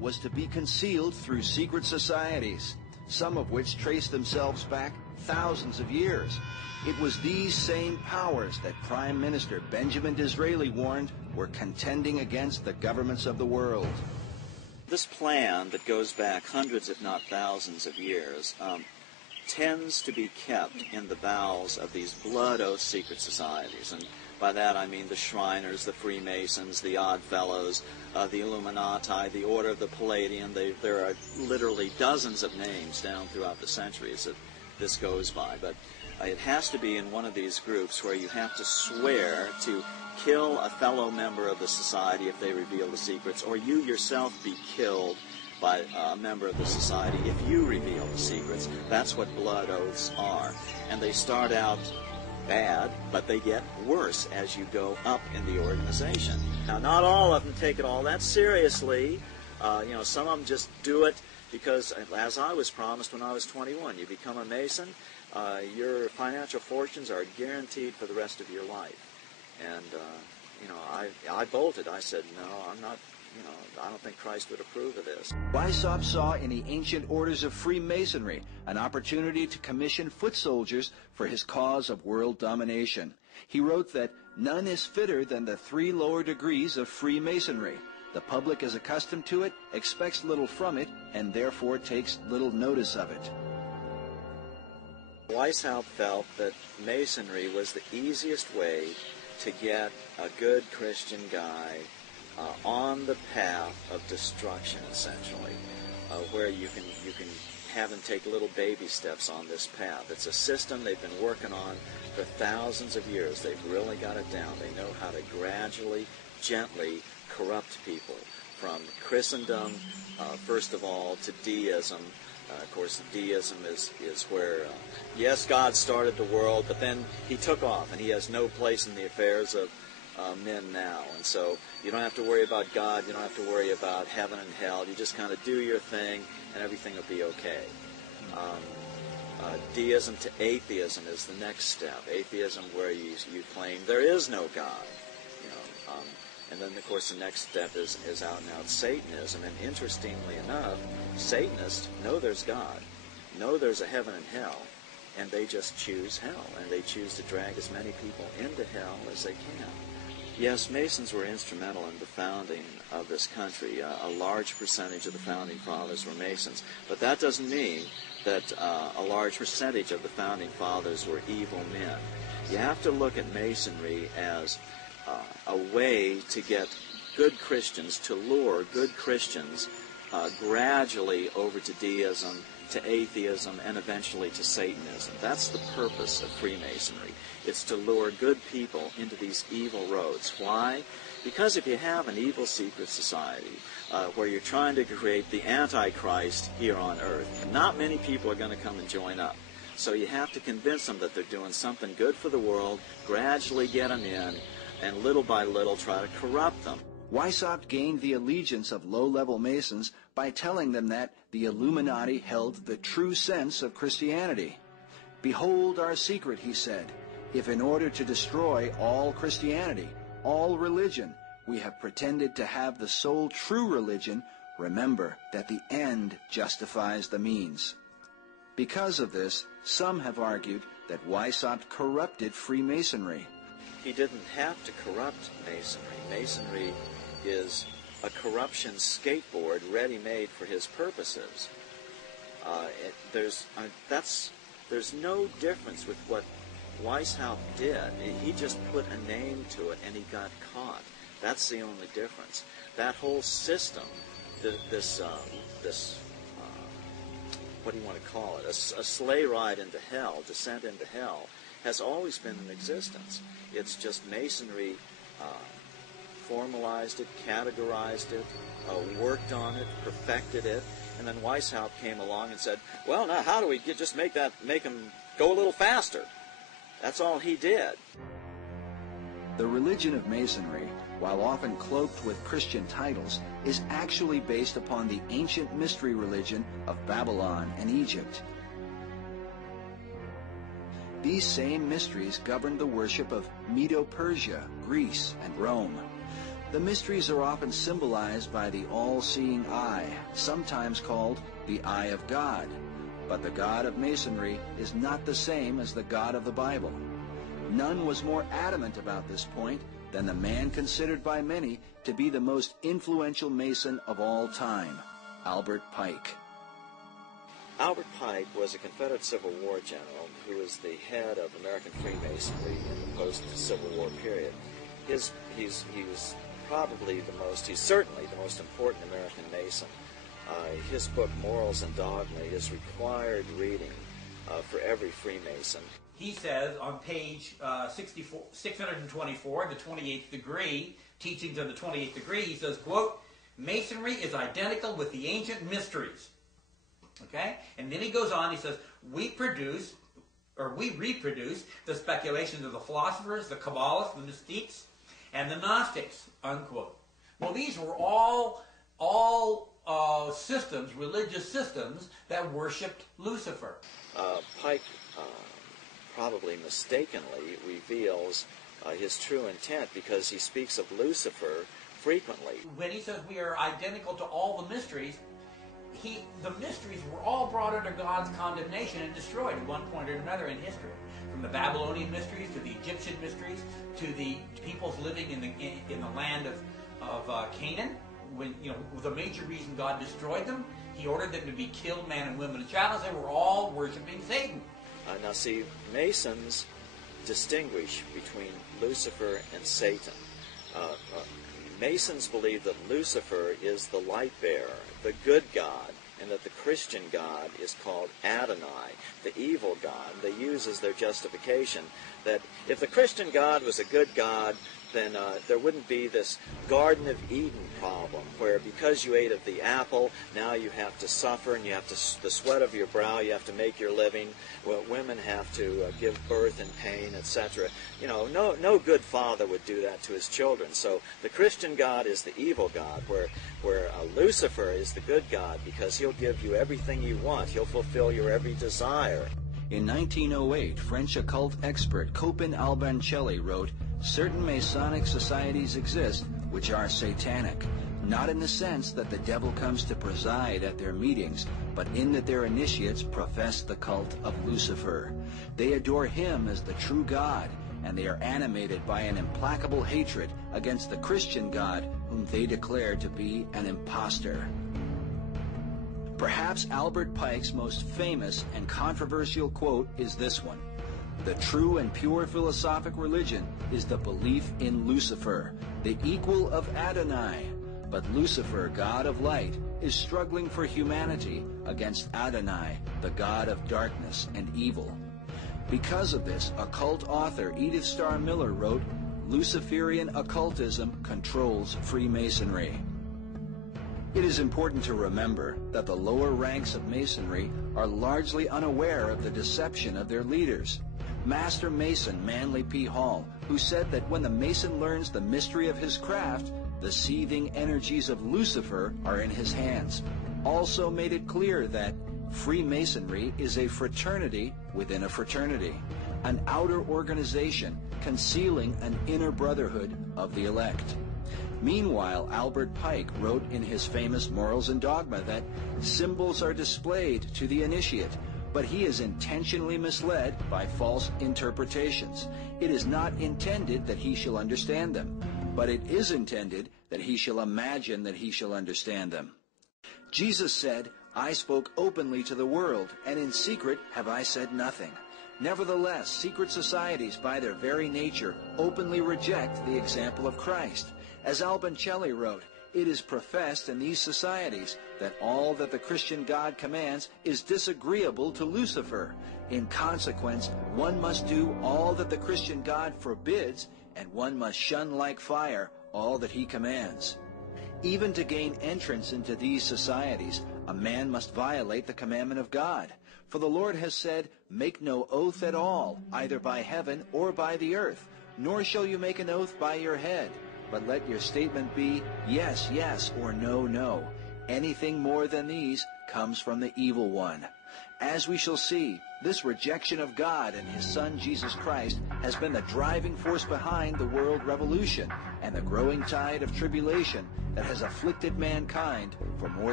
was to be concealed through secret societies, some of which trace themselves back thousands of years. It was these same powers that Prime Minister Benjamin Disraeli warned were contending against the governments of the world. This plan that goes back hundreds, if not thousands of years, tends to be kept in the bowels of these blood oath secret societies. And by that I mean the Shriners, the Freemasons, the Oddfellows, the Illuminati, the Order of the Palladian. There are literally dozens of names down throughout the centuries that this goes by. But it has to be in one of these groups where you have to swear to kill a fellow member of the society if they reveal the secrets, or you yourself be killed by a member of the society if you reveal the secrets. That's what blood oaths are. And they start out bad, but they get worse as you go up in the organization. Now, not all of them take it all that seriously. Some of them just do it because, as I was promised when I was 21, you become a Mason, your financial fortunes are guaranteed for the rest of your life. And, I bolted. I said, no, I'm not, I don't think Christ would approve of this. Weishaupt saw in the ancient orders of Freemasonry an opportunity to commission foot soldiers for his cause of world domination. He wrote that none is fitter than the 3 lower degrees of Freemasonry. The public is accustomed to it, expects little from it, and therefore takes little notice of it. Weishaupt felt that Masonry was the easiest way to get a good Christian guy on the path of destruction, essentially, where you can have them take little baby steps on this path. It's a system they've been working on for thousands of years. They've really got it down. They know how to gradually, gently corrupt people from Christendom, first of all, to deism. Of course, deism is where, yes, God started the world, but then he took off, and he has no place in the affairs of men now. And so you don't have to worry about God. You don't have to worry about heaven and hell. You just kind of do your thing, and everything will be okay. Deism to atheism is the next step. Atheism, where you claim there is no God. And then, of course, the next step is out-and-out Satanism. And interestingly enough, Satanists know there's God, know there's a heaven and hell, and they just choose hell, and they choose to drag as many people into hell as they can. Yes, Masons were instrumental in the founding of this country. A large percentage of the founding fathers were Masons, but that doesn't mean that a large percentage of the founding fathers were evil men. You have to look at Masonry as a way to get good Christians, to lure good Christians gradually over to deism, to atheism, and eventually to Satanism. That's the purpose of Freemasonry. It's to lure good people into these evil roads. Why? Because if you have an evil secret society where you're trying to create the Antichrist here on earth, not many people are going to come and join up. So you have to convince them that they're doing something good for the world, gradually get them in, and little by little try to corrupt them. Weishaupt gained the allegiance of low-level Masons by telling them that the Illuminati held the true sense of Christianity. "Behold our secret," he said. "If in order to destroy all Christianity, all religion, we have pretended to have the sole true religion, remember that the end justifies the means." Because of this, some have argued that Weishaupt corrupted Freemasonry. He didn't have to corrupt Masonry. Masonry is a corruption skateboard ready-made for his purposes. There's no difference with what Weishaupt did. He just put a name to it and he got caught. That's the only difference. That whole system, this what do you want to call it? A sleigh ride into hell, descent into hell, has always been in existence. It's just Masonry formalized it, categorized it, worked on it, perfected it, and then Weishaupt came along and said, well, now how do we just make them go a little faster? That's all he did. The religion of Masonry, while often cloaked with Christian titles, is actually based upon the ancient mystery religion of Babylon and Egypt. These same mysteries governed the worship of Medo-Persia, Greece, and Rome. The mysteries are often symbolized by the all-seeing eye, sometimes called the eye of God. But the God of Masonry is not the same as the God of the Bible. None was more adamant about this point than the man considered by many to be the most influential Mason of all time, Albert Pike. Albert Pike was a Confederate Civil War general who was the head of American Freemasonry in the post-Civil War period. He was probably he's certainly the most important American Mason. His book, Morals and Dogma, is required reading for every Freemason. He says on page 624, the 28th degree, Teachings of the 28th Degree, he says, quote, Masonry is identical with the ancient mysteries. Okay? And then he goes on, he says, we reproduce the speculations of the philosophers, the Kabbalists, the mystiques, and the Gnostics, unquote. Well, these were all systems, religious systems, that worshipped Lucifer. Pike probably mistakenly reveals his true intent because he speaks of Lucifer frequently. When he says we are identical to all the mysteries, the mysteries were all brought under God's condemnation and destroyed at one point or another in history. From the Babylonian mysteries to the Egyptian mysteries to the peoples living in the land of Canaan. When the major reason God destroyed them, He ordered them to be killed, man and women and child, as they were all worshiping Satan. Now see, Masons distinguish between Lucifer and Satan. Masons believe that Lucifer is the light bearer, the good God, and that the Christian God is called Adonai, the evil God. They use as their justification that if the Christian God was a good God, then there wouldn't be this Garden of Eden problem where because you ate of the apple, now you have to suffer and you have to, the sweat of your brow, you have to make your living. Well, women have to give birth in pain, etc. No good father would do that to his children. So the Christian God is the evil God, where Lucifer is the good God because he'll give you everything you want. He'll fulfill your every desire. In 1908, French occult expert Copin Albancelli wrote, certain Masonic societies exist which are satanic, not in the sense that the devil comes to preside at their meetings, but in that their initiates profess the cult of Lucifer. They adore him as the true God, and they are animated by an implacable hatred against the Christian God, whom they declare to be an impostor. Perhaps Albert Pike's most famous and controversial quote is this one. The true and pure philosophic religion is the belief in Lucifer, the equal of Adonai. But Lucifer, God of light, is struggling for humanity against Adonai, the God of darkness and evil. Because of this, occult author Edith Starr Miller wrote, Luciferian occultism controls Freemasonry. It is important to remember that the lower ranks of Masonry are largely unaware of the deception of their leaders. Master Mason Manly P. Hall, who said that when the Mason learns the mystery of his craft, the seething energies of Lucifer are in his hands, also made it clear that Freemasonry is a fraternity within a fraternity, an outer organization concealing an inner brotherhood of the elect. Meanwhile, Albert Pike wrote in his famous Morals and Dogma that symbols are displayed to the initiate, but he is intentionally misled by false interpretations. It is not intended that he shall understand them, but it is intended that he shall imagine that he shall understand them. Jesus said, I spoke openly to the world, and in secret have I said nothing. Nevertheless, secret societies by their very nature openly reject the example of Christ. As Albancelli wrote, it is professed in these societies that all that the Christian God commands is disagreeable to Lucifer. In consequence, one must do all that the Christian God forbids, and one must shun like fire all that he commands. Even to gain entrance into these societies, a man must violate the commandment of God. For the Lord has said, make no oath at all, either by heaven or by the earth, nor shall you make an oath by your head. But let your statement be, yes, yes, or no, no. Anything more than these comes from the evil one. As we shall see, this rejection of God and his Son Jesus Christ has been the driving force behind the world revolution and the growing tide of tribulation that has afflicted mankind for more